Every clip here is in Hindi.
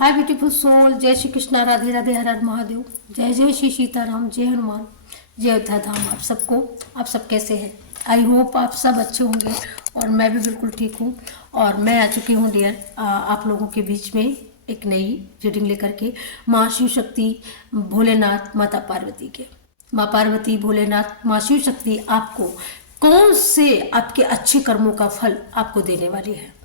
हाय ब्यूटीफुल सोल, जय श्री कृष्णा, राधे राधे, हर हर महादेव, जय जय श्री सीताराम, जय हनुमान, जय अयोध्या धाम। आप सब कैसे हैं? आई होप आप सब अच्छे होंगे और मैं भी बिल्कुल ठीक हूँ। और मैं आ चुकी हूँ डियर आप लोगों के बीच में एक नई रीडिंग लेकर के, माँ शिव शक्ति, भोलेनाथ, माता पार्वती के। माँ पार्वती, भोलेनाथ, माँ शिव शक्ति आपको कौन से आपके अच्छे कर्मों का फल आपको देने वाली है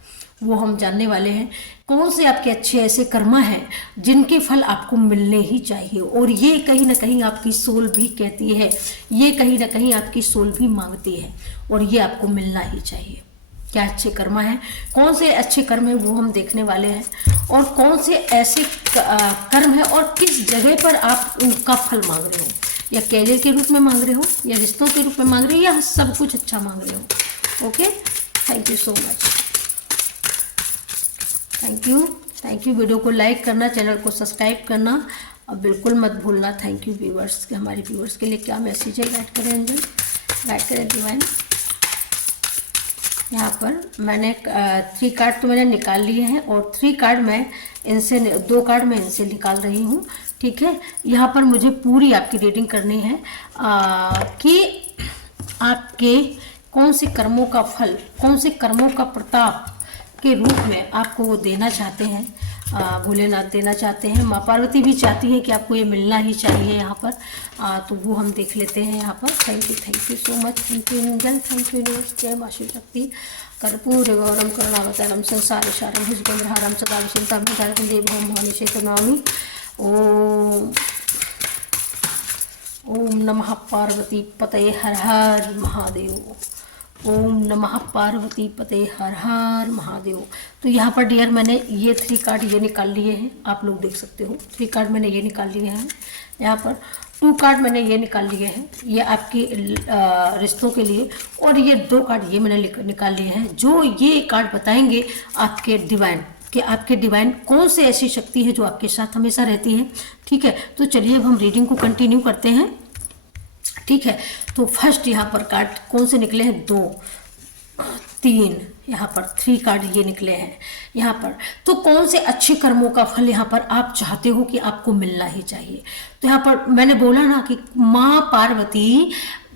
वो हम जानने वाले हैं। कौन से आपके अच्छे ऐसे कर्म हैं जिनके फल आपको मिलने ही चाहिए, और ये कहीं ना कहीं आपकी सोल भी कहती है, ये कहीं ना कहीं आपकी सोल भी मांगती है, और ये आपको मिलना ही चाहिए। क्या अच्छे कर्म हैं, कौन से अच्छे कर्म हैं वो हम देखने वाले हैं, और कौन से ऐसे कर्म हैं और किस जगह पर आप उनका फल मांग रहे हो, या कैरियर के रूप में मांग रहे हो, या रिश्तों के रूप में मांग रहे हो, या सब कुछ अच्छा मांग रहे हो। Okay, thank you so much, thank you. Video को लाइक करना, चैनल को सब्सक्राइब करना और बिल्कुल मत भूलना। थैंक यू व्यूवर्स, हमारे व्यूवर्स के लिए क्या मैसेज है, गाइड करें एंजल, गाइड करें डिवाइन। यहाँ पर मैंने 3 कार्ड तो मैंने निकाल लिए हैं, और 3 कार्ड मैं इनसे 2 कार्ड मैं इनसे निकाल रही हूँ, ठीक है। यहाँ पर मुझे पूरी आपकी रीडिंग करनी है कि आपके कौन से कर्मों का फल, कौन से कर्मों का प्रताप के रूप में आपको वो देना चाहते हैं, भोलेनाथ देना चाहते हैं, माँ पार्वती भी चाहती है कि आपको ये मिलना ही चाहिए यहाँ पर। तो वो हम देख लेते हैं यहाँ पर। Thank you so much, thank you angel, thank you news. जय माँ शिव शक्ति। कर्पूर गौरम करुणावतारम संसार सारम भुजगंधरहारम सदा विचिंता देव ओम भुवनेश्वर नमामि। ओम नमः पार्वती पतये हर हर महादेव। ओम नमः पार्वती पते हर हर महादेव। तो यहाँ पर डियर मैंने ये 3 कार्ड ये निकाल लिए हैं, आप लोग देख सकते हो। 3 कार्ड मैंने ये निकाल लिए हैं। यहाँ पर 2 कार्ड मैंने ये निकाल लिए हैं, ये आपके रिश्तों के लिए, और ये 2 कार्ड ये मैंने निकाल लिए हैं, जो ये कार्ड बताएंगे आपके डिवाइन, कि आपके डिवाइन कौन से ऐसी शक्ति है जो आपके साथ हमेशा रहती है, ठीक है। तो चलिए अब हम रीडिंग को कंटिन्यू करते हैं, ठीक है। तो फर्स्ट यहाँ पर कार्ड कौन से निकले हैं, 2 3, यहाँ पर 3 कार्ड ये निकले हैं यहाँ पर। तो कौन से अच्छे कर्मों का फल यहाँ पर आप चाहते हो कि आपको मिलना ही चाहिए। तो यहाँ पर मैंने बोला ना कि माँ पार्वती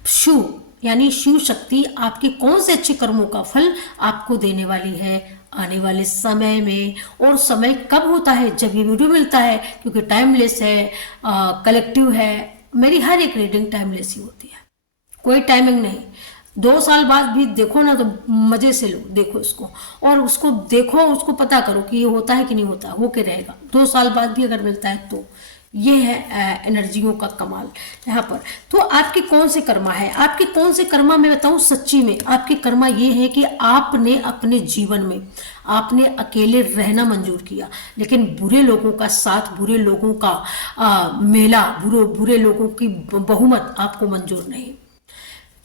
शिव यानी शिव शक्ति आपके कौन से अच्छे कर्मों का फल आपको देने वाली है आने वाले समय में। और समय कब होता है, जब ये वीडियो मिलता है, क्योंकि टाइमलेस है, कलेक्टिव है। मेरी हर एक रीडिंग टाइमलेस ही होती है, कोई टाइमिंग नहीं। 2 साल बाद भी देखो ना तो मजे से लो, देखो इसको, और उसको देखो, उसको पता करो कि ये होता है कि नहीं होता, हो के रहेगा। 2 साल बाद भी अगर मिलता है तो ये है एनर्जियों का कमाल यहाँ पर। तो आपके कौन से कर्मा है, आपके कौन से कर्मा मैं बताऊं सच्ची में, आपके कर्मा ये है कि आपने अपने जीवन में आपने अकेले रहना मंजूर किया, लेकिन बुरे लोगों का साथ, बुरे लोगों का मेला, बुरे लोगों की बहुमत आपको मंजूर नहीं,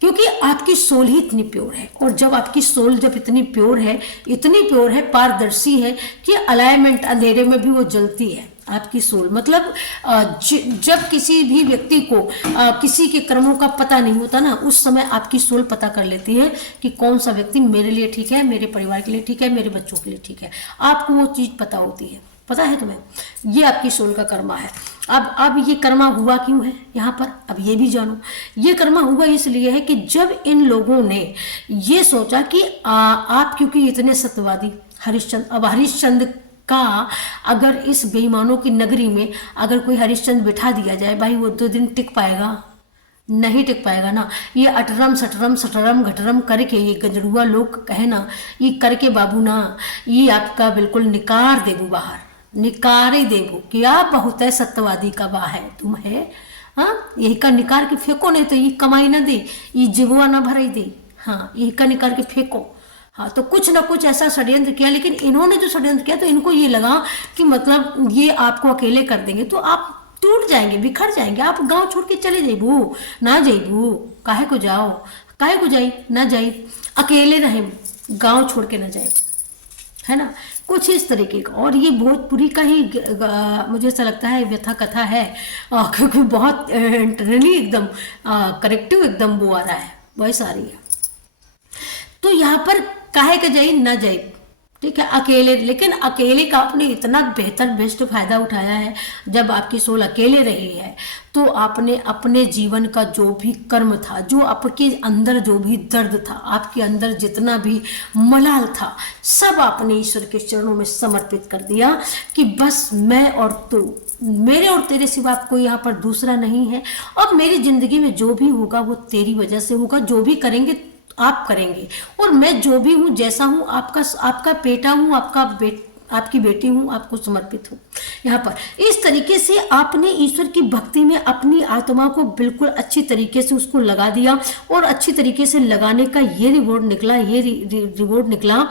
क्योंकि आपकी सोल ही इतनी प्योर है। और जब आपकी सोल जब इतनी प्योर है, पारदर्शी है कि अलाइनमेंट अंधेरे में भी वो जलती है आपकी सोल। मतलब जब किसी भी व्यक्ति को किसी के कर्मों का पता नहीं होता ना, उस समय आपकी सोल पता कर लेती है कि कौन सा व्यक्ति मेरे लिए ठीक है, मेरे परिवार के लिए ठीक है, मेरे बच्चों के लिए ठीक है। आपको वो चीज़ पता होती है, पता है तुम्हें, ये आपकी सोल का कर्मा है। अब ये कर्मा हुआ क्यों है यहाँ पर, अब ये भी जानो। ये कर्मा हुआ इसलिए है कि जब इन लोगों ने ये सोचा कि आप क्योंकि इतने सत्यवादी हरिश्चंद्र, अब हरिश्चंद्र का अगर इस बेईमानों की नगरी में अगर कोई हरिश्चंद्र बिठा दिया जाए, भाई वो 2 दिन टिक पाएगा, नहीं टिक पाएगा ना। ये अटरम सटरम सटरम घटरम करके, ये गंजड़ुआ लोग कहे ना, ये करके बाबू ना, ये आपका बिल्कुल निकार देबू बाहर, निकारे देबू कि आप बहुत है सत्यवादी का बा है तुम है। हाँ, यही का निकार के फेंको, नहीं तो ये कमाई ना दे, ये जिबुआ ना भराई दे। हाँ, यही का निकाल के फेंको। हाँ, तो कुछ ना कुछ ऐसा षड्यंत्र किया, लेकिन इन्होंने जो षड्यंत्र किया तो इनको ये लगा कि मतलब ये आपको अकेले कर देंगे तो आप टूट जाएंगे, बिखर जाएंगे, आप गांव छोड़ के चले जाइबू ना, जाइबू काहे को जाओ, काहे को जाई ना, जाई अकेले रहे, गांव छोड़ के ना जाए, है ना, कुछ इस तरीके का। और ये भोजपुरी का ही मुझे ऐसा लगता है व्यथा कथा है, क्योंकि बहुत इंटरनली एकदम करेक्टिव एकदम वो आ रहा है, वही सारी है। तो यहाँ पर काहे का जाई ना जाई, ठीक है, अकेले, लेकिन अकेले का आपने इतना बेहतर बेस्ट फायदा उठाया है। जब आपकी सोल अकेले रही है तो आपने अपने जीवन का जो भी कर्म था, जो आपके अंदर जो भी दर्द था, आपके अंदर जितना भी मलाल था, सब आपने ईश्वर के चरणों में समर्पित कर दिया कि बस मैं और तू, मेरे और तेरे सिवा कोई यहाँ पर दूसरा नहीं है। अब मेरी जिंदगी में जो भी होगा वो तेरी वजह से होगा, जो भी करेंगे आप करेंगे, और मैं जो भी हूँ, जैसा हूँ, आपका बेटा हूँ, आपकी बेटी हूँ, आपको समर्पित हूँ। यहाँ पर इस तरीके से आपने ईश्वर की भक्ति में अपनी आत्मा को बिल्कुल अच्छी तरीके से उसको लगा दिया, और अच्छी तरीके से लगाने का ये रिवॉर्ड निकला, ये रिवॉर्ड निकला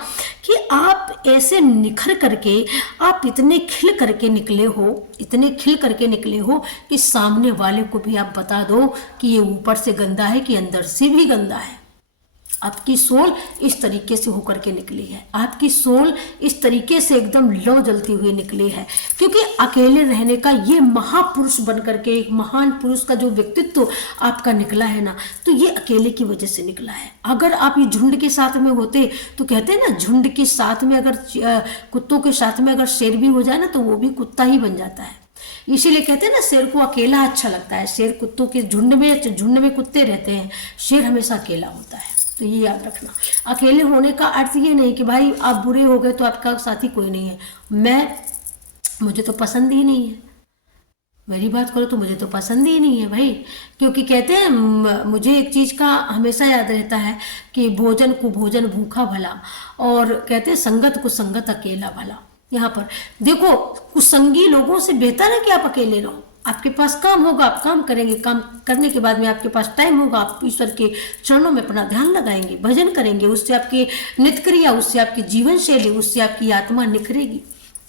कि आप ऐसे निखर करके, आप इतने खिल करके निकले हो, इतने खिल करके निकले हो कि सामने वाले को भी आप बता दो कि ये ऊपर से गंदा है कि अंदर से भी गंदा है। आपकी सोल इस तरीके से होकर के निकली है, आपकी सोल इस तरीके से एकदम लौ जलती हुई निकली है, क्योंकि अकेले रहने का ये महापुरुष बनकर के, एक महान पुरुष का जो व्यक्तित्व आपका निकला है ना, तो ये अकेले की वजह से निकला है। अगर आप ये झुंड के साथ में होते तो कहते हैं ना, झुंड के साथ में अगर कुत्तों के साथ में अगर शेर भी हो जाए ना तो वो भी कुत्ता ही बन जाता है। इसीलिए कहते हैं ना, शेर को अकेला अच्छा लगता है। शेर कुत्तों के झुंड में कुत्ते रहते हैं, शेर हमेशा अकेला होता है। तो ये याद रखना, अकेले होने का अर्थ ये नहीं कि भाई आप बुरे हो गए तो आपका साथी कोई नहीं है। मुझे तो पसंद ही नहीं है, मेरी बात करो तो मुझे तो पसंद ही नहीं है भाई। क्योंकि कहते हैं, मुझे एक चीज़ का हमेशा याद रहता है कि भोजन को भोजन भूखा भला, और कहते हैं संगत को संगत अकेला भला। यहाँ पर देखो, कुसंगी लोगों से बेहतर है कि आप अकेले रहो। आपके पास काम होगा, आप काम करेंगे, काम करने के बाद में आपके पास टाइम होगा, आप ईश्वर के चरणों में अपना ध्यान लगाएंगे, भजन करेंगे, उससे आपकी नित्यक्रिया, उससे आपकी जीवन शैली, उससे आपकी आत्मा निखरेगी,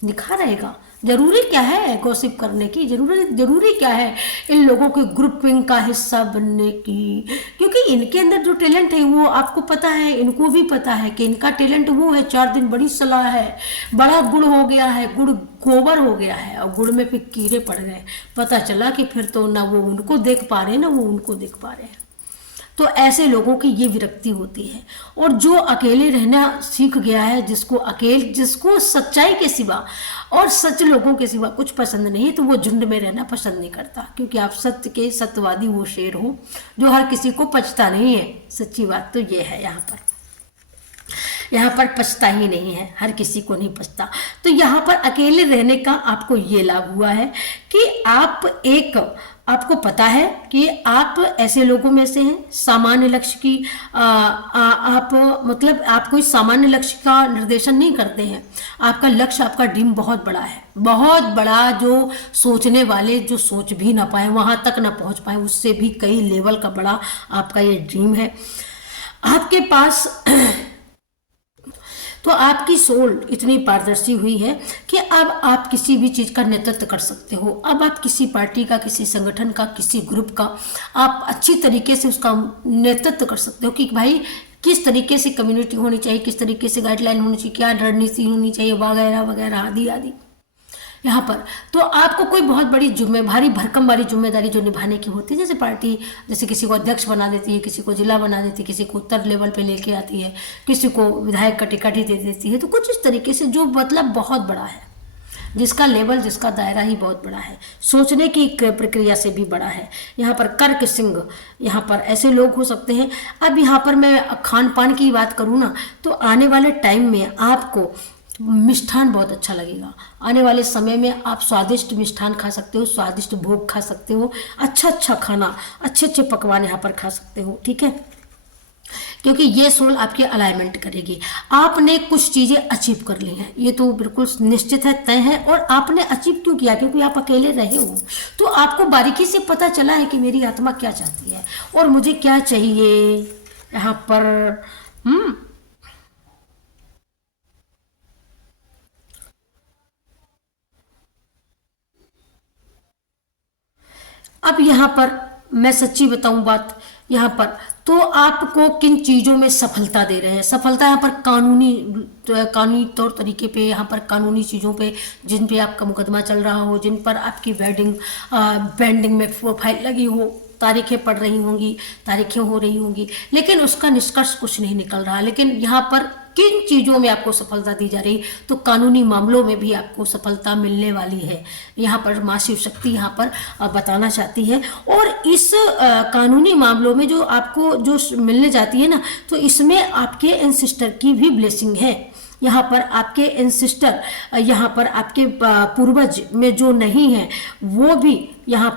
निखर रहेगा। जरूरी क्या है गॉसिप करने की, जरूरी क्या है इन लोगों के ग्रुपिंग का हिस्सा बनने की, क्योंकि इनके अंदर जो टैलेंट है वो आपको पता है, इनको भी पता है कि इनका टैलेंट वो है। 4 दिन बड़ी सलाह है, बड़ा गुड़ हो गया है, गुड़ गोबर हो गया है, और गुड़ में फिर कीड़े पड़ गए। पता चला कि फिर तो ना वो उनको देख पा रहे, ना वो उनको देख पा रहे हैं। तो ऐसे लोगों की ये विरक्ति होती है। और जो अकेले रहना सीख गया है, जिसको सच्चाई के सिवा और सच लोगों के सिवा कुछ पसंद नहीं, तो वो झुंड में रहना पसंद नहीं करता, क्योंकि आप सत्य के सत्यवादी वो शेर हो जो हर किसी को पचता नहीं है। सच्ची बात तो ये है, यहाँ पर पछता ही नहीं है, हर किसी को नहीं पछता। तो यहाँ पर अकेले रहने का आपको ये लाभ हुआ है कि आपको पता है कि आप ऐसे लोगों में से हैं, सामान्य लक्ष्य की आप कोई सामान्य लक्ष्य का निर्देशन नहीं करते हैं। आपका लक्ष्य, आपका ड्रीम बहुत बड़ा है, बहुत बड़ा, जो सोचने वाले जो सोच भी ना पाए, वहां तक ना पहुंच पाए, उससे भी कई लेवल का बड़ा आपका ये ड्रीम है आपके पास। तो आपकी सोल इतनी पारदर्शी हुई है कि अब आप किसी भी चीज़ का नेतृत्व कर सकते हो। अब आप किसी पार्टी का, किसी संगठन का, किसी ग्रुप का आप अच्छी तरीके से उसका नेतृत्व कर सकते हो कि भाई किस तरीके से कम्युनिटी होनी चाहिए, किस तरीके से गाइडलाइन होनी चाहिए, क्या रणनीति होनी चाहिए, वगैरह वगैरह आदि आदि। यहाँ पर तो आपको कोई बहुत बड़ी भारी भरकम वाली जिम्मेदारी जो निभाने की होती है, जैसे पार्टी, जैसे किसी को अध्यक्ष बना देती है, किसी को जिला बना देती है, किसी को उत्तर लेवल पे लेके आती है, किसी को विधायक का टिकट ही दे देती है। तो कुछ इस तरीके से जो मतलब बहुत बड़ा है, जिसका लेवल, जिसका दायरा ही बहुत बड़ा है, सोचने की प्रक्रिया से भी बड़ा है। यहाँ पर कर्क सिंह, यहाँ पर ऐसे लोग हो सकते हैं। अब यहाँ पर मैं खान पान की बात करूँ ना, तो आने वाले टाइम में आपको मिष्ठान बहुत अच्छा लगेगा। आने वाले समय में आप स्वादिष्ट मिष्ठान खा सकते हो, स्वादिष्ट भोग खा सकते हो, अच्छा खाना, अच्छे पकवान यहाँ पर खा सकते हो, ठीक है। क्योंकि ये सोल आपकी अलाइनमेंट करेगी। आपने कुछ चीज़ें अचीव कर ली हैं, ये तो बिल्कुल निश्चित है, तय है। और आपने अचीव क्यों किया? क्योंकि आप अकेले रहे हो, तो आपको बारीकी से पता चला है कि मेरी आत्मा क्या चाहती है और मुझे क्या चाहिए। यहाँ पर अब यहाँ पर मैं सच्ची बताऊं बात, यहाँ पर तो आपको किन चीज़ों में सफलता दे रहे हैं। सफलता यहाँ पर कानूनी तौर तरीके पे, यहाँ पर कानूनी चीज़ों पे, जिन पे आपका मुकदमा चल रहा हो, जिन पर आपकी बेंडिंग में फाइल लगी हो, तारीखें पड़ रही होंगी, तारीखें हो रही होंगी, लेकिन उसका निष्कर्ष कुछ नहीं निकल रहा। लेकिन यहाँ पर किन चीज़ों में आपको सफलता दी जा रही, तो कानूनी मामलों में भी आपको सफलता मिलने वाली है। यहाँ पर माँ शिव शक्ति यहाँ पर बताना चाहती है। और इस कानूनी मामलों में जो आपको जो मिलने जाती है ना, तो इसमें आपके एंसेस्टर की भी ब्लेसिंग है। यहाँ पर आपके एंसेस्टर, यहाँ पर आपके पूर्वज में जो नहीं है वो भी यहाँ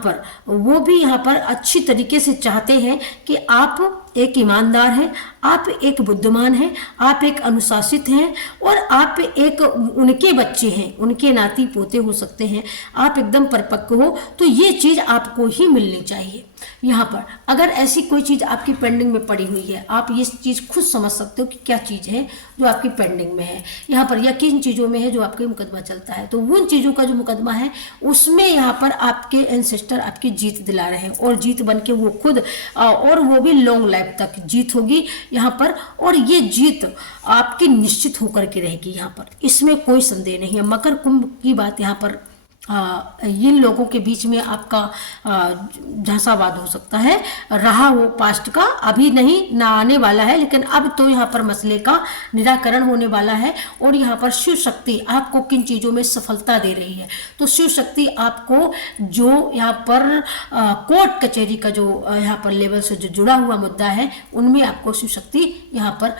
पर अच्छी तरीके से चाहते हैं कि आप एक ईमानदार हैं, आप एक बुद्धिमान हैं, आप एक अनुशासित हैं और आप एक उनके बच्चे हैं, उनके नाती पोते हो सकते हैं, आप एकदम परिपक्व हो। तो ये चीज़ आपको ही मिलनी चाहिए। यहाँ पर अगर ऐसी कोई चीज़ आपकी पेंडिंग में पड़ी हुई है, आप ये चीज़ खुद समझ सकते हो कि क्या चीज़ है जो आपकी पेंडिंग में है। यहाँ पर या किन चीज़ों में है जो आपके मुकदमा चलता है, तो उन चीज़ों का जो मुकदमा है उसमें यहाँ पर आपके एंसेस्टर आपकी जीत दिला रहे हैं और जीत बन के वो खुद, और वो भी लॉन्ग लाइफ तक जीत होगी यहाँ पर। और ये जीत आपकी निश्चित होकर के रहेगी यहाँ पर, इसमें कोई संदेह नहीं है। मकर कुंभ की बात यहाँ पर इन लोगों के बीच में आपका झांसावाद हो सकता है, रहा वो पास्ट का, अभी नहीं ना आने वाला है, लेकिन अब तो यहाँ पर मसले का निराकरण होने वाला है। और यहाँ पर शिव शक्ति आपको किन चीज़ों में सफलता दे रही है, तो शिव शक्ति आपको जो यहाँ पर कोर्ट कचहरी का जो यहाँ पर लेवल से जो जुड़ा हुआ मुद्दा है, उनमें आपको शिव शक्ति यहाँ पर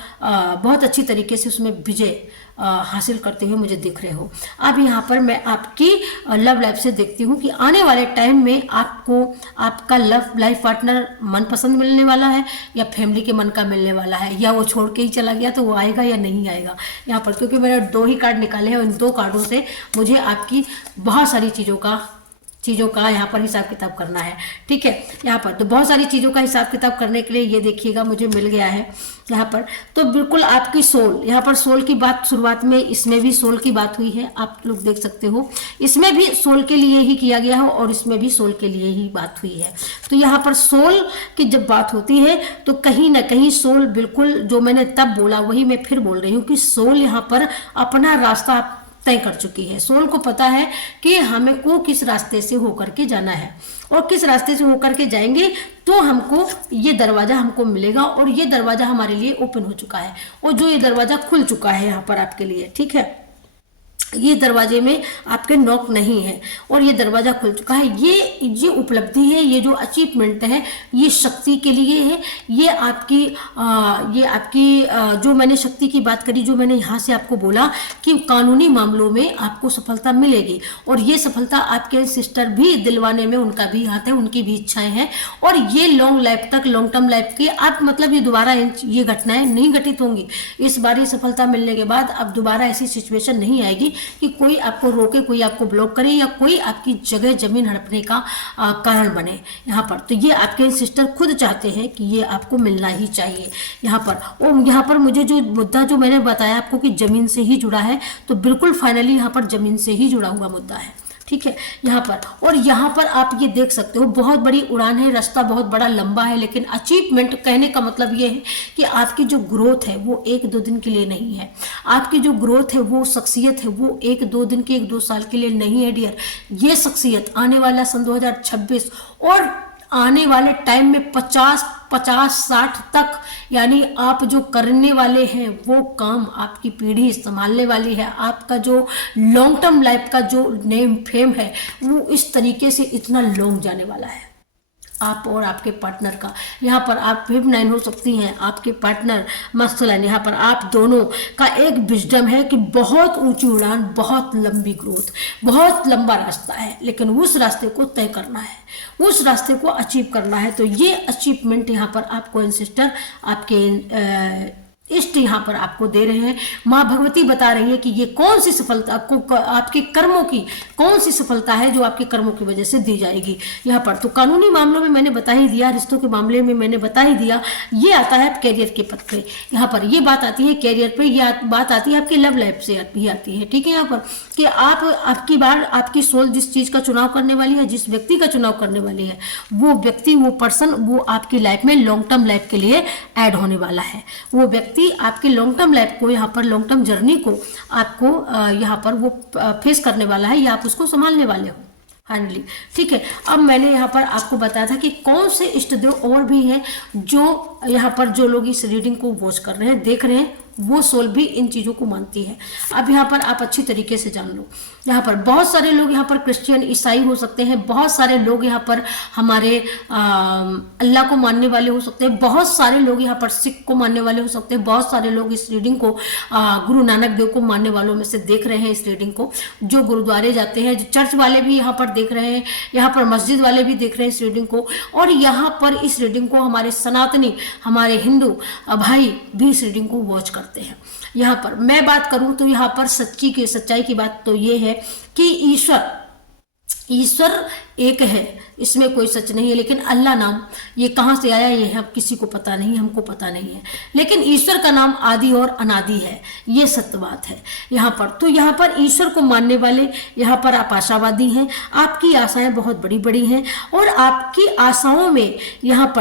बहुत अच्छी तरीके से उसमें विजय हासिल करते हुए मुझे दिख रहे हो। अब यहाँ पर मैं आपकी लव लाइफ से देखती हूँ कि आने वाले टाइम में आपको आपका लव लाइफ पार्टनर मनपसंद मिलने वाला है या फैमिली के मन का मिलने वाला है, या वो छोड़ के ही चला गया तो वो आएगा या नहीं आएगा यहाँ पर। क्योंकि मैंने 2 ही कार्ड निकाले हैं और इन 2 कार्डों से मुझे आपकी बहुत सारी चीज़ों का यहाँ पर हिसाब किताब करना है। ठीक है, यहाँ पर तो बहुत सारी चीज़ों का हिसाब किताब करने के लिए ये देखिएगा मुझे मिल गया है यहाँ पर। तो बिल्कुल आपकी सोल, यहाँ पर सोल की बात शुरुआत में, इसमें भी सोल की बात हुई है, आप लोग देख सकते हो, इसमें भी सोल के लिए ही किया गया है और इसमें भी सोल के लिए ही बात हुई है। तो यहाँ पर सोल की जब बात होती है तो कहीं ना कहीं सोल, बिल्कुल जो मैंने तब बोला वही मैं फिर बोल रही हूँ कि सोल यहाँ पर अपना रास्ता तय कर चुकी है। सोल को पता है कि हमें को किस रास्ते से होकर के जाना है और किस रास्ते से होकर के जाएंगे तो हमको ये दरवाजा हमको मिलेगा, और ये दरवाजा हमारे लिए ओपन हो चुका है और जो ये दरवाजा खुल चुका है यहाँ पर आपके लिए। ठीक है, ये दरवाजे में आपके नॉक नहीं है और ये दरवाजा खुल चुका है। ये उपलब्धि है, ये जो अचीवमेंट है, ये शक्ति के लिए है। ये आपकी जो मैंने शक्ति की बात करी, जो मैंने यहाँ से आपको बोला कि कानूनी मामलों में आपको सफलता मिलेगी और ये सफलता आपके सिस्टर भी दिलवाने में उनका भी हाथ है, उनकी भी इच्छाएं हैं। और ये लॉन्ग लाइफ तक, लॉन्ग टर्म लाइफ की आप मतलब ये दोबारा ये घटनाएं नहीं घटित होंगी। इस बार ये सफलता मिलने के बाद अब दोबारा ऐसी सिचुएशन नहीं आएगी कि कोई आपको रोके, कोई आपको ब्लॉक करे या कोई आपकी जगह जमीन हड़पने का कारण बने यहाँ पर। तो ये आपके सिस्टर खुद चाहते हैं कि ये आपको मिलना ही चाहिए यहाँ पर। और यहाँ पर मुझे जो मुद्दा जो मैंने बताया आपको कि जमीन से ही जुड़ा है, तो बिल्कुल फाइनली यहाँ पर जमीन से ही जुड़ा हुआ मुद्दा है। ठीक है, यहाँ पर और यहाँ पर आप ये देख सकते हो बहुत बड़ी उड़ान है, रास्ता बहुत बड़ा लंबा है, लेकिन अचीवमेंट कहने का मतलब ये है कि आपकी जो ग्रोथ है वो 1-2 दिन के लिए नहीं है। आपकी जो ग्रोथ है, वो शख्सियत है, वो 1-2 दिन के 1-2 साल के लिए नहीं है डियर। ये शख्सियत आने वाला सन 2026 और आने वाले टाइम में 50-60 तक, यानी आप जो करने वाले हैं वो काम आपकी पीढ़ी संभालने वाली है। आपका जो लॉन्ग टर्म लाइफ का जो नेम फेम है वो इस तरीके से इतना लॉन्ग जाने वाला है। आप और आपके पार्टनर का, यहाँ पर आप 5-9 हो सकती हैं, आपके पार्टनर मसलन यहाँ पर आप दोनों का एक विजडम है कि बहुत ऊंची उड़ान, बहुत लंबी ग्रोथ, बहुत लंबा रास्ता है, लेकिन उस रास्ते को तय करना है, उस रास्ते को अचीव करना है। तो ये अचीवमेंट यहाँ पर आपको एंसेस्टर, आपके इष्ट यहाँ पर आपको दे रहे हैं। माँ भगवती बता रही है कि ये कौन सी सफलता को, आपके कर्मों की कौन सी सफलता है जो आपके कर्मों की वजह से दी जाएगी यहाँ पर। तो कानूनी मामलों में मैंने बता ही दिया, रिश्तों के मामले में मैंने बता ही दिया। ये आता है कैरियर के पद पे, यहाँ पर ये बात आती है कैरियर पे, ये बात आती है आपकी लव लाइफ से भी आती है। ठीक है, यहाँ पर कि आपकी बार आपकी सोल जिस चीज़ का चुनाव करने वाली है, जिस व्यक्ति का चुनाव करने वाली है, वो व्यक्ति, वो पर्सन, वो आपकी लाइफ में लॉन्ग टर्म लाइफ के लिए ऐड होने वाला है। वो व्यक्ति आपकी लॉन्ग टर्म लाइफ को, यहाँ पर लॉन्ग टर्म जर्नी को आपको यहाँ पर वो फेस करने वाला है या आप उसको संभालने वाले हो फाइनली। ठीक है, अब मैंने यहाँ पर आपको बताया था कि कौन से इष्ट देव और भी हैं जो यहाँ पर जो लोग इस रीडिंग को वॉच कर रहे हैं, देख रहे हैं, वो सोल भी इन चीज़ों को मानती है। अब यहाँ पर आप अच्छी तरीके से जान लो, यहाँ पर बहुत सारे लोग यहाँ पर क्रिश्चियन ईसाई हो सकते हैं, बहुत सारे लोग यहाँ पर हमारे अल्लाह को मानने वाले हो सकते हैं, बहुत सारे लोग यहाँ पर सिख को मानने वाले हो सकते हैं, बहुत सारे लोग इस रीडिंग को गुरु नानक देव को मानने वालों में से देख रहे हैं इस रीडिंग को, जो गुरुद्वारे जाते हैं, जो चर्च वाले भी यहाँ पर देख रहे हैं, यहाँ पर मस्जिद वाले भी देख रहे हैं इस रीडिंग को, और यहाँ पर इस रीडिंग को हमारे सनातनी, हमारे हिंदू भाई भी इस रीडिंग को वॉच करते हैं। यहाँ पर मैं बात करूं तो यहाँ पर सच्चाई की बात तो ये है कि ईश्वर एक है, इसमें कोई सच नहीं है, लेकिन अल्लाह नाम ये कहाँ से आया ये हम किसी को पता नहीं, हमको पता नहीं है, लेकिन ईश्वर का नाम आदि और अनादि है, ये सत्य बात है यहाँ पर। तो यहाँ पर ईश्वर को मानने वाले यहाँ पर आप आशावादी हैं, आपकी आशाएं बहुत बड़ी बड़ी हैं, और आपकी आशाओं में यहाँ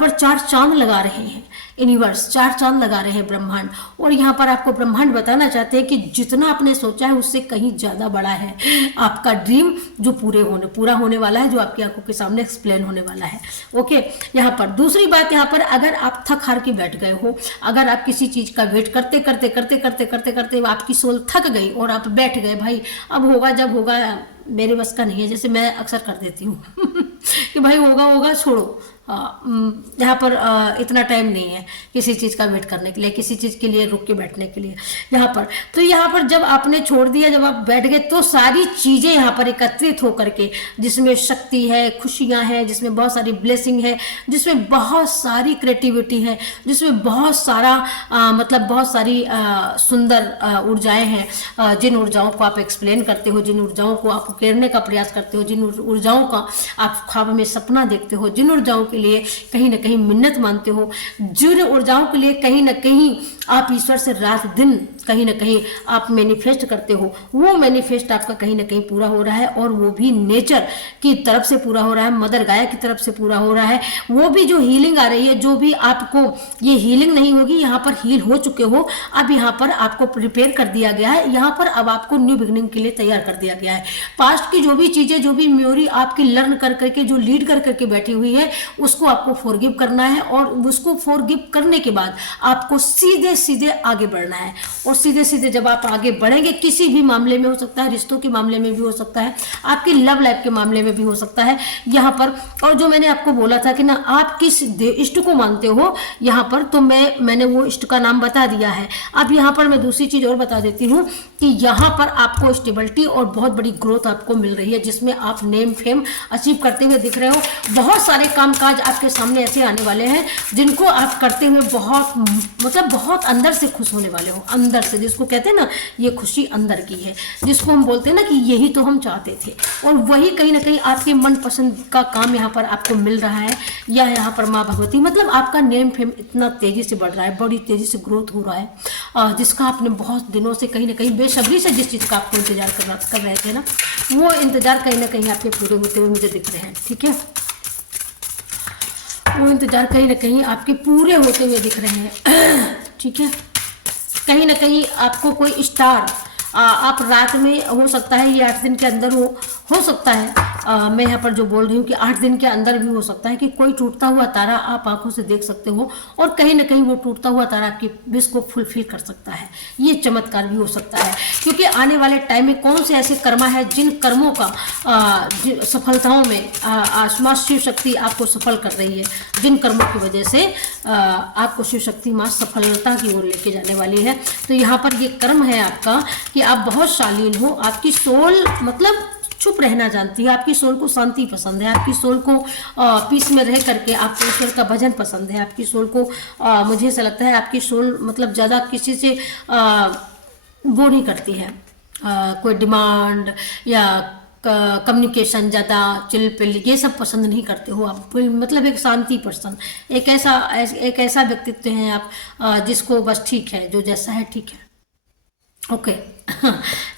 पर 4 चांद लगा रहे हैं यूनिवर्स, 4 चांद लगा रहे हैं ब्रह्मांड, और यहाँ पर आपको ब्रह्मांड बताना चाहते हैं कि जितना आपने सोचा है उससे कहीं ज़्यादा बड़ा है आपका ड्रीम, जो पूरा होने वाला है, जो आपकी आंखों के सामने एक्सप्लेन होने वाला है। ओके, यहाँ पर दूसरी बात, यहाँ पर अगर आप थक हार के बैठ गए हो, अगर आप किसी चीज़ का वेट करते करते आपकी सोल थक गई और आप बैठ गए, भाई अब होगा जब होगा, मेरे बस का नहीं है, जैसे मैं अक्सर कर देती हूँ कि भाई होगा छोड़ो, यहाँ पर इतना टाइम नहीं है किसी चीज़ का वेट करने के लिए, किसी चीज़ के लिए रुक के बैठने के लिए यहाँ पर। तो यहाँ पर जब आपने छोड़ दिया, जब आप बैठ गए, तो सारी चीज़ें यहाँ पर एकत्रित होकर के, जिसमें शक्ति है, खुशियाँ हैं, जिसमें बहुत सारी ब्लेसिंग है, जिसमें बहुत सारी क्रिएटिविटी है, जिसमें बहुत सारा मतलब बहुत सारी सुंदर ऊर्जाएँ हैं, जिन ऊर्जाओं को आप एक्सप्लेन करते हो, जिन ऊर्जाओं को आप उकेरने का प्रयास करते हो, जिन ऊर्जाओं का आप ख्वाब में सपना देखते हो, जिन ऊर्जाओं के लिए कहीं ना कहीं मिन्नत मानते हो, जिन ऊर्जाओं के लिए कहीं ना कहीं आप ईश्वर से रात दिन कहीं ना कहीं आप मैनिफेस्ट करते हो, वो मैनिफेस्ट आपका कहीं ना कहीं पूरा हो रहा है, और वो भी नेचर की तरफ से पूरा हो रहा है, मदर गाय की तरफ से पूरा हो रहा है। वो भी जो हीलिंग आ रही है, जो भी आपको ये हीलिंग नहीं होगी, यहाँ पर हील हो चुके हो, अब यहाँ पर आपको प्रिपेयर कर दिया गया है, यहाँ पर अब आपको न्यू बिगनिंग के लिए तैयार कर दिया गया है। पास्ट की जो भी चीज़ें, जो भी मेमोरी आपकी लर्न कर करके जो लीड कर करके बैठी हुई है, उसको आपको फॉरगिव करना है, और उसको फॉरगिव करने के बाद आपको सीधे आगे बढ़ना है। और सीधे जब आप आगे बढ़ेंगे, किसी भी मामले में हो सकता है, रिश्तों के मामले में भी हो सकता है, आपकी लव लाइफ के मामले में भी हो सकता है यहाँ पर। और जो मैंने आपको बोला था कि ना आप किस इष्ट को मानते हो यहाँ पर, तो मैंने वो इष्ट का नाम बता दिया है। अब यहाँ पर मैं दूसरी चीज और बता देती हूँ कि यहाँ पर आपको स्टेबिलिटी और बहुत बड़ी ग्रोथ आपको मिल रही है, जिसमें आप नेम फेम अचीव करते हुए दिख रहे हो। बहुत सारे कामकाज आपके सामने ऐसे आने वाले हैं जिनको आप करते हुए बहुत अंदर से खुश होने वाले हो, अंदर से, जिसको कहते हैं ना ये खुशी अंदर की है, जिसको हम बोलते हैं ना कि यही तो हम चाहते थे, और वही कहीं ना कहीं आपके मनपसंद का काम यहाँ पर आपको मिल रहा है। या यहाँ पर माँ भगवती, मतलब आपका नेम फेम इतना तेजी से बढ़ रहा है, बड़ी तेजी से ग्रोथ हो रहा है, जिसका आपने बहुत दिनों से कहीं ना कहीं बेसब्री से जिस चीज़ का आपको इंतजार कर रहे थे ना, वो इंतजार कहीं ना कहीं आपके पूरे होते हुए मुझे दिख रहे हैं। ठीक है, वो इंतजार कहीं ना कहीं आपके पूरे होते हुए दिख रहे हैं। ठीक है, कहीं ना कहीं आपको कोई स्टार आप रात में, हो सकता है ये 8 दिन के अंदर हो सकता है, मैं यहाँ पर जो बोल रही हूँ कि 8 दिन के अंदर भी हो सकता है कि कोई टूटता हुआ तारा आप आंखों से देख सकते हो, और कहीं ना कहीं वो टूटता हुआ तारा आपकी विश को फुलफिल कर सकता है। ये चमत्कार भी हो सकता है, क्योंकि आने वाले टाइम में कौन से ऐसे कर्मा है, जिन कर्मों का सफलताओं में माँ शिव शक्ति आपको सफल कर रही है, जिन कर्मों की वजह से आपको शिव शक्ति माँ सफलता की ओर लेके जाने वाली है। तो यहाँ पर ये कर्म है आपका कि आप बहुत शालीन हो, आपकी सोल मतलब चुप रहना जानती है, आपकी सोल को शांति पसंद है, आपकी सोल को पीस में रह करके आपको ईश्वर का भजन पसंद है, आपकी सोल को मुझे ऐसा लगता है आपकी सोल मतलब ज़्यादा किसी से वो नहीं करती है, कोई डिमांड या कम्युनिकेशन, ज़्यादा चिलपिल ये सब पसंद नहीं करते हो आप, मतलब एक शांति पर्सन, एक ऐसा व्यक्तित्व है आप जिसको बस ठीक है, जो जैसा है ठीक है। ओके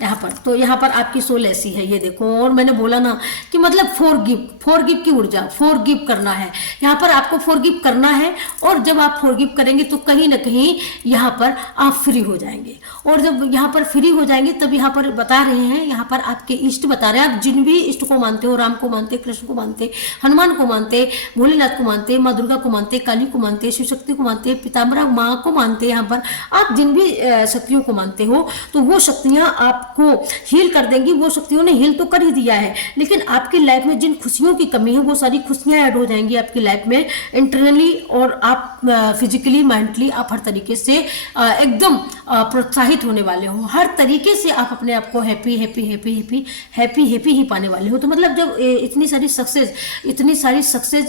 यहाँ पर तो यहाँ पर आपकी सोल ऐसी है, ये देखो। और मैंने बोला ना कि मतलब फॉरगिव की ऊर्जा, फॉरगिव करना है यहाँ पर, आपको फॉरगिव करना है। और जब आप फॉरगिव करेंगे तो कहीं ना कहीं यहाँ पर आप फ्री हो जाएंगे। और जब यहाँ पर फ्री हो जाएंगे तब यहाँ पर बता रहे हैं, यहाँ पर आपके इष्ट बता रहे हैं, आप जिन भी इष्ट को मानते हो, राम को मानते, कृष्ण को मानते, हनुमान को मानते, भोलेनाथ को मानते, माँ दुर्गा को मानते, काली को मानते, शिव शक्ति को मानते, पिताम्बरा माँ को मानते, यहाँ पर आप जिन भी शक्तियों को मानते हो तो वो शक्तियां आपको हील कर देंगी। वो शक्तियों ने हील तो कर ही दिया है, लेकिन आपकी लाइफ में जिन खुशियों की कमी है वो सारी खुशियां ऐड हो जाएंगी आपकी लाइफ में इंटरनली। और आप फिजिकली, मेंटली आप हर तरीके से एकदम प्रोत्साहित होने वाले हो। हर तरीके से आप अपने आप को happy happy happy happy happy happy ही पाने वाले हो। तो मतलब जब इतनी सारी सक्सेस,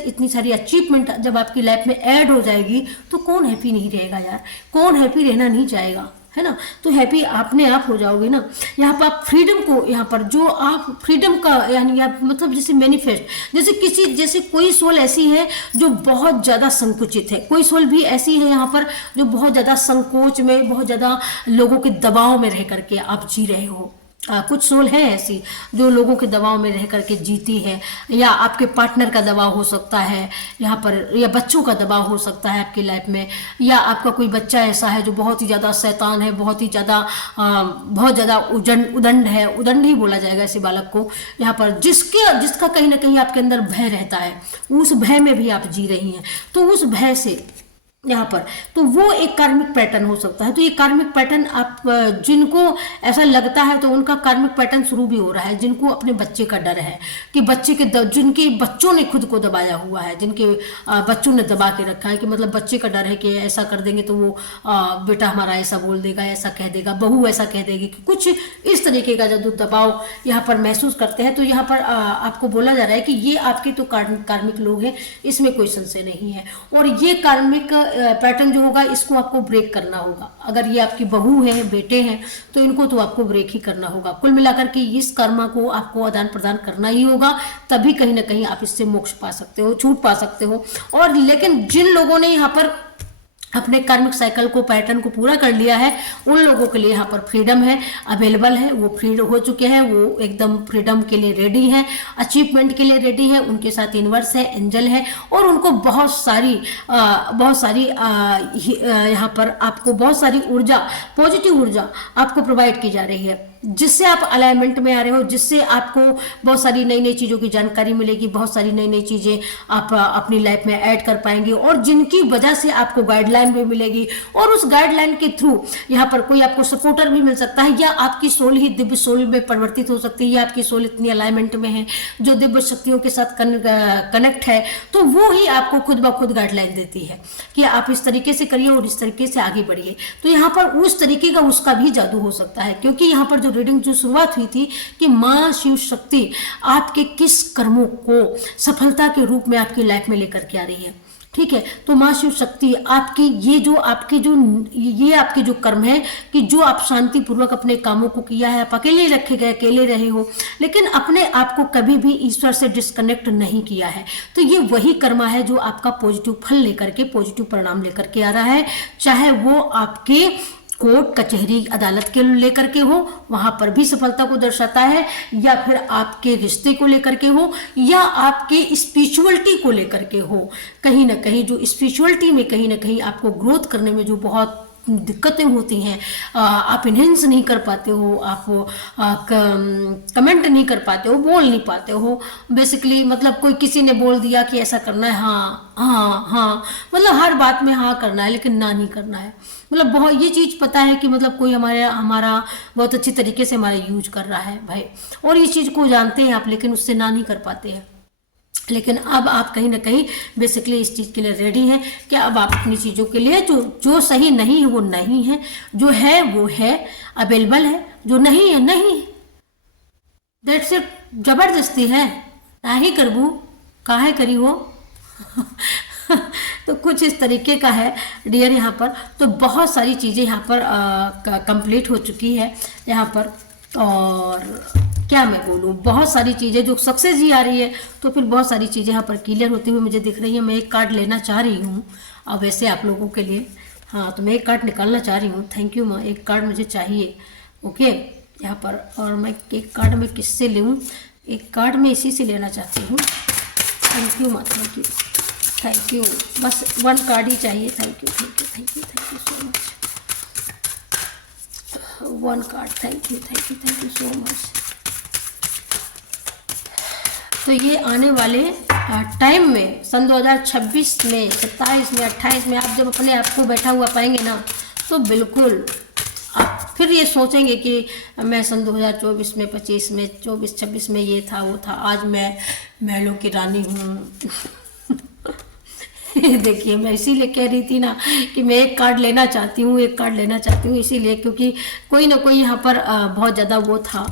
इतनी सारी अचीवमेंट जब आपकी लाइफ में ऐड हो जाएगी तो कौन हैप्पी नहीं रहेगा यार, कौन हैप्पी रहना नहीं चाहेगा, है ना। तो हैप्पी अपने आप हो जाओगे ना। यहाँ पर आप फ्रीडम को, यहाँ पर जो आप फ्रीडम का यानी आप मतलब जैसे मैनिफेस्ट, जैसे कोई सोल ऐसी है जो बहुत ज़्यादा संकुचित है, कोई सोल भी ऐसी है यहाँ पर जो बहुत ज़्यादा संकोच में, बहुत ज़्यादा लोगों के दबाव में रह करके आप जी रहे हो। कुछ सोल है ऐसी जो लोगों के दबाव में रह करके जीती है, या आपके पार्टनर का दबाव हो सकता है यहाँ पर, या बच्चों का दबाव हो सकता है आपकी लाइफ में, या आपका कोई बच्चा ऐसा है जो बहुत ही ज़्यादा शैतान है, बहुत ज़्यादा उदंड है, उदंड ही बोला जाएगा ऐसे बालक को यहाँ पर, जिसका कहीं ना कहीं आपके अंदर भय रहता है। उस भय में भी आप जी रही हैं, तो उस भय से यहाँ पर तो वो एक कार्मिक पैटर्न हो सकता है। तो ये कार्मिक पैटर्न आप जिनको ऐसा लगता है तो उनका कार्मिक पैटर्न शुरू भी हो रहा है, जिनको अपने बच्चे का डर है कि जिनके बच्चों ने खुद को दबाया हुआ है, जिनके बच्चों ने दबा के रखा है कि मतलब बच्चे का डर है कि ऐसा कर देंगे तो वो बेटा हमारा ऐसा बोल देगा, ऐसा कह देगा, बहू ऐसा कह देगी, कि कुछ इस तरीके का जब दबाव यहाँ पर महसूस करते हैं। तो यहाँ पर आपको बोला जा रहा है कि ये आपके तो कार्मिक लोग हैं, इसमें कोई संशय नहीं है। और ये कार्मिक पैटर्न जो होगा इसको आपको ब्रेक करना होगा। अगर ये आपकी बहू है, बेटे हैं, तो इनको तो आपको ब्रेक ही करना होगा। कुल मिलाकर के इस कर्मा को आपको आदान प्रदान करना ही होगा, तभी कहीं ना कहीं आप इससे मोक्ष पा सकते हो, छूट पा सकते हो। और लेकिन जिन लोगों ने यहाँ पर अपने कार्मिक साइकिल को, पैटर्न को पूरा कर लिया है, उन लोगों के लिए यहाँ पर फ्रीडम है, अवेलेबल है, वो फ्री हो चुके हैं, वो एकदम फ्रीडम के लिए रेडी हैं, अचीवमेंट के लिए रेडी है। उनके साथ यूनिवर्स है, एंजल है, और उनको बहुत सारी यहाँ पर आपको बहुत सारी ऊर्जा, पॉजिटिव ऊर्जा आपको प्रोवाइड की जा रही है, जिससे आप अलाइनमेंट में आ रहे हो, जिससे आपको बहुत सारी नई नई चीज़ों की जानकारी मिलेगी, बहुत सारी नई नई चीज़ें आप अपनी लाइफ में ऐड कर पाएंगे, और जिनकी वजह से आपको गाइडलाइन भी मिलेगी। और उस गाइडलाइन के थ्रू यहाँ पर कोई आपको सपोर्टर भी मिल सकता है, या आपकी सोल ही दिव्य सोल में परिवर्तित हो सकती है, या आपकी सोल इतनी अलाइनमेंट में है जो दिव्य शक्तियों के साथ कनेक्ट है, तो वो ही आपको खुद ब खुद गाइडलाइन देती है कि आप इस तरीके से करिए और इस तरीके से आगे बढ़िए। तो यहाँ पर उस तरीके का उसका भी जादू हो सकता है, क्योंकि यहाँ पर जो रीडिंग जो शुरुआत हुई थी कि माँ शिव शक्ति आपके किस कर्मों को सफलता के रूप में आपकी लाइफ में लेकर के आ रही है। ठीक है, तो माँ शिव शक्ति आपकी ये आपके जो कर्म है कि जो आप शांति पूर्वक अपने कामों को किया है, आप अकेले रखे गए, अकेले रहे हो, लेकिन अपने आप को कभी भी ईश्वर से डिस्कनेक्ट नहीं किया है, तो ये वही कर्मा है जो आपका पॉजिटिव फल लेकर के, पॉजिटिव परिणाम लेकर के आ रहा है। चाहे वो आपके कोर्ट कचहरी अदालत के लेकर के हो, वहां पर भी सफलता को दर्शाता है, या फिर आपके रिश्ते को लेकर के हो, या आपके स्पिरिचुअलिटी को लेकर के हो। कहीं ना कहीं जो स्पिरिचुअलिटी में कहीं ना कहीं आपको ग्रोथ करने में जो बहुत दिक्कतें होती हैं, आप इनहेंस नहीं कर पाते हो, आप कमेंट नहीं कर पाते हो, बोल नहीं पाते हो, बेसिकली मतलब कोई किसी ने बोल दिया कि ऐसा करना है, हाँ हाँ हाँ, मतलब हर बात में हाँ करना है लेकिन ना नहीं करना है। मतलब बहुत ये चीज़ पता है कि मतलब कोई हमारा बहुत अच्छी तरीके से हमारा यूज कर रहा है भाई, और ये चीज़ को जानते हैं आप, लेकिन उससे ना नहीं कर पाते हैं। लेकिन अब आप कहीं ना कहीं बेसिकली इस चीज़ के लिए रेडी हैं कि अब आप अपनी चीज़ों के लिए जो सही नहीं है वो नहीं है, जो है वो है, अवेलेबल है, जो नहीं है नहीं, दैट्स इट। जबरदस्ती है ना ही करबू काहे करी हो तो कुछ इस तरीके का है डियर यहाँ पर। तो बहुत सारी चीज़ें यहाँ पर कंप्लीट हो चुकी है यहाँ पर, और क्या मैं बोलूँ, बहुत सारी चीज़ें जो सक्सेस ही आ रही है, तो फिर बहुत सारी चीज़ें यहाँ पर क्लियर होती हुई मुझे दिख रही है। मैं एक कार्ड लेना चाह रही हूँ अब वैसे आप लोगों के लिए, हाँ, तो मैं एक कार्ड निकालना चाह रही हूँ। थैंक यू माँ, एक कार्ड मुझे चाहिए, ओके यहाँ पर। और मैं एक कार्ड में किससे लूँ, एक कार्ड में इसी से लेना चाहती हूँ। थैंक यू माता की, थैंक यू। बस वन कार्ड ही चाहिए। Thank you thank you thank you thank you so much. One card, thank you thank you thank you so much. तो ये आने वाले टाइम में सन 2026 में, 27 में, 28 में आप जब अपने आप को बैठा हुआ पाएंगे ना, तो बिल्कुल आप फिर ये सोचेंगे कि मैं सन 2024 में, 25 में, 24, 26 में ये था वो था, आज मैं महलों की रानी हूँ। देखिए मैं इसीलिए कह रही थी ना कि मैं एक कार्ड लेना चाहती हूँ, एक कार्ड लेना चाहती हूँ, इसीलिए क्योंकि कोई ना कोई यहाँ पर बहुत ज़्यादा वो था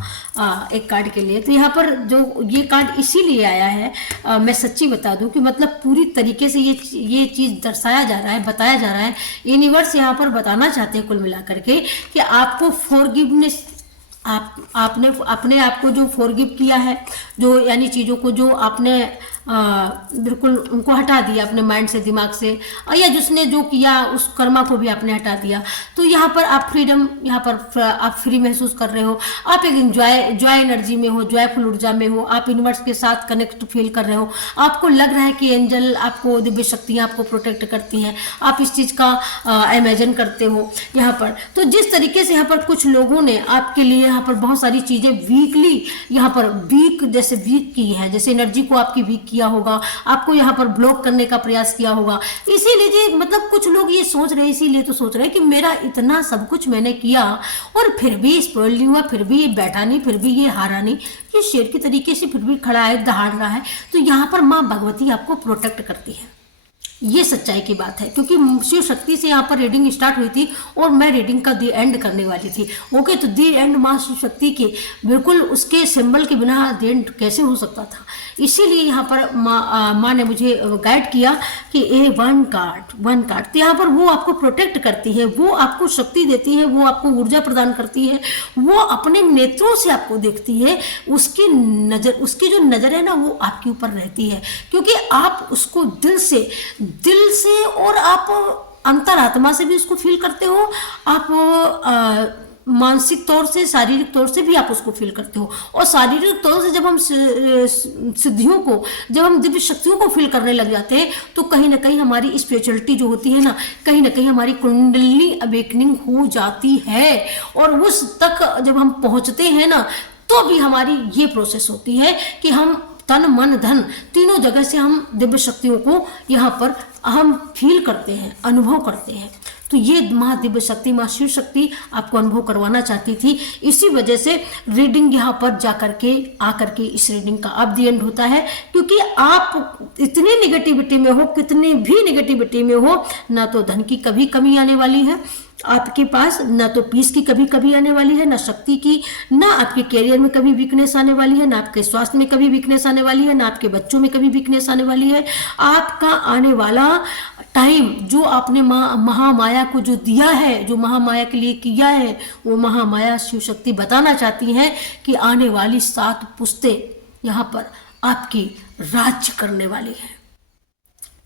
एक कार्ड के लिए। तो यहाँ पर जो ये कार्ड इसीलिए आया है, मैं सच्ची बता दूँ कि मतलब पूरी तरीके से ये चीज़ दर्शाया जा रहा है, बताया जा रहा है। यूनिवर्स यहाँ पर बताना चाहते हैं कुल मिलाकर के कि आपको फॉरगिवनेस, आपने अपने आप को जो फॉरगिव किया है, जो यानी चीज़ों को जो आपने बिल्कुल उनको हटा दिया अपने माइंड से, दिमाग से, या जिसने जो किया उस कर्मा को भी आपने हटा दिया। तो यहाँ पर आप फ्रीडम, यहाँ पर आप फ्री महसूस कर रहे हो, आप एक जॉय एनर्जी में हो, जॉयफुल ऊर्जा में हो, आप यूनिवर्स के साथ कनेक्ट फील कर रहे हो। आपको लग रहा है कि एंजल आपको, दिव्य शक्तियाँ आपको प्रोटेक्ट करती हैं, आप इस चीज़ का इमेजिन करते हो यहाँ पर। तो जिस तरीके से यहाँ पर कुछ लोगों ने आपके लिए यहाँ पर बहुत सारी चीज़ें वीकली यहाँ पर जैसे वीक की हैं, जैसे एनर्जी को आपकी वीक किया होगा, आपको यहाँ पर ब्लॉक करने का प्रयास किया होगा। इसीलिए मतलब कुछ लोग ये सोच रहे हैं, इसीलिए तो सोच रहे हैं कि मेरा इतना सब कुछ मैंने किया और फिर भी स्पॉइल नहीं हुआ, फिर भी ये बैठा नहीं, फिर भी ये हारा नहीं, ये शेर की तरीके से फिर भी खड़ा है, दहाड़ रहा है। तो यहाँ पर माँ भगवती आपको प्रोटेक्ट करती है, ये सच्चाई की बात है। क्योंकि शिव शक्ति से यहाँ पर रीडिंग स्टार्ट हुई थी और मैं रीडिंग का दी एंड करने वाली थी। ओके, तो दी एंड माँ शिव शक्ति के बिल्कुल उसके सिंबल के बिना दी एंड कैसे हो सकता था। इसीलिए यहाँ पर माँ ने मुझे गाइड किया कि ये वन कार्ड तो यहाँ पर वो आपको प्रोटेक्ट करती है, वो आपको शक्ति देती है, वो आपको ऊर्जा प्रदान करती है, वो अपने नेत्रों से आपको देखती है, उसकी जो नज़र है ना वो आपके ऊपर रहती है। क्योंकि आप उसको दिल से और आप अंतरात्मा से भी उसको फील करते हो, आप मानसिक तौर से, शारीरिक तौर से भी आप उसको फील करते हो। और शारीरिक तौर से जब हम सिद्धियों को, जब हम दिव्य शक्तियों को फील करने लग जाते हैं, तो कहीं ना कहीं हमारी स्पिरिचुअलिटी जो होती है ना, कहीं ना कहीं हमारी कुंडलिनी अवेकनिंग हो जाती है। और उस तक जब हम पहुंचते हैं ना, तो भी हमारी ये प्रोसेस होती है कि हम तन मन धन तीनों जगह से हम दिव्य शक्तियों को यहाँ पर हम फील करते हैं, अनुभव करते हैं। तो ये माँ दिव्य शक्ति, माँ शिव शक्ति आपको अनुभव करवाना चाहती थी। इसी वजह से रीडिंग यहाँ पर आकर के इस रीडिंग का अब दी एंड होता है। क्योंकि आप इतनी निगेटिविटी में हो, कितनी भी निगेटिविटी में हो, ना तो धन की कभी कमी आने वाली है आपके पास, ना तो पीस की कभी कभी आने वाली है, ना शक्ति की, ना आपके कैरियर में कभी वीकनेस आने वाली है, ना आपके स्वास्थ्य में कभी वीकनेस आने वाली है, ना आपके बच्चों में कभी वीकनेस आने वाली है। आपका आने वाला टाइम जो आपने महामाया को जो दिया है, जो महामाया के लिए किया है, वो महामाया शिव शक्ति बताना चाहती हैं कि आने वाली 7 पुश्तें यहाँ पर आपकी राज्य करने वाली है।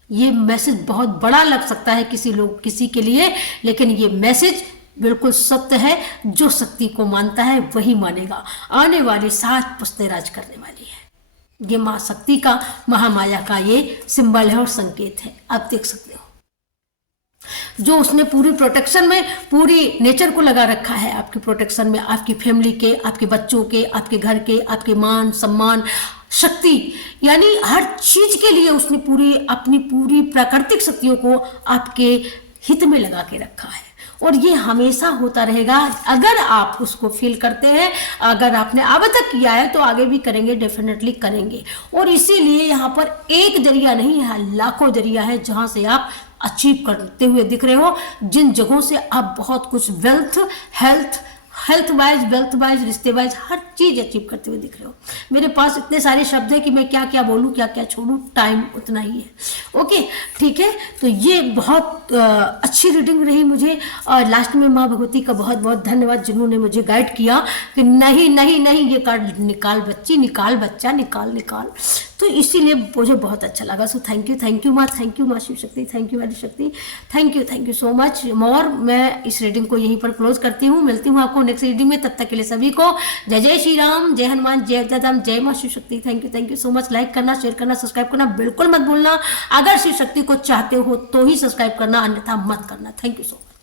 ये मैसेज बहुत बड़ा लग सकता है किसी के लिए, लेकिन ये मैसेज बिल्कुल सत्य है। जो शक्ति को मानता है वही मानेगा। आने वाली 7 पुश्तें राज करने वाली है। ये माँ शक्ति का, महामाया का ये सिंबल है और संकेत है। आप देख सकते हो जो उसने पूरी प्रोटेक्शन में, पूरी नेचर को लगा रखा है आपकी प्रोटेक्शन में, आपकी फैमिली के, आपके बच्चों के, आपके घर के, आपके मान सम्मान, शक्ति, यानी हर चीज के लिए उसने अपनी पूरी प्राकृतिक शक्तियों को आपके हित में लगा के रखा है। और ये हमेशा होता रहेगा अगर आप उसको फील करते हैं। अगर आपने अब तक किया है तो आगे भी करेंगे, डेफिनेटली करेंगे। और इसीलिए यहाँ पर एक जरिया नहीं, यहाँ लाखों जरिया है जहाँ से आप अचीव करते हुए दिख रहे हो, जिन जगहों से आप बहुत कुछ हेल्थ वाइज, रिश्ते वाइज हर चीज अचीव करते हुए दिख रहे हो। मेरे पास इतने सारे शब्द हैं कि मैं क्या क्या बोलूँ, क्या क्या छोड़ूं, टाइम उतना ही है। ओके, ठीक है। तो ये बहुत अच्छी रीडिंग रही मुझे, और लास्ट में माँ भगवती का बहुत बहुत धन्यवाद जिन्होंने मुझे गाइड किया कि नहीं नहीं नहीं, ये कार्ड निकाल बच्ची, निकाल बच्चा, निकाल निकाल। तो इसीलिए मुझे बहुत अच्छा लगा। सो थैंक यू माँ, थैंक यू माँ शिव शक्ति, थैंक यू आदि शक्ति, thank you so much more. मैं इस रीडिंग को यहीं पर क्लोज करती हूँ, मिलती हूँ आपको नेक्स्ट रीडिंग में। तब तक के लिए सभी को जय जय श्री राम, जय हनुमान, जय जयधाम, जय माँ Shiv Shakti. Thank you so much. Like करना, शेयर करना, सब्सक्राइब करना बिल्कुल मत भूलना। अगर शिव शक्ति को चाहते हो तो ही सब्सक्राइब करना, अन्यथा मत करना। Thank you so much.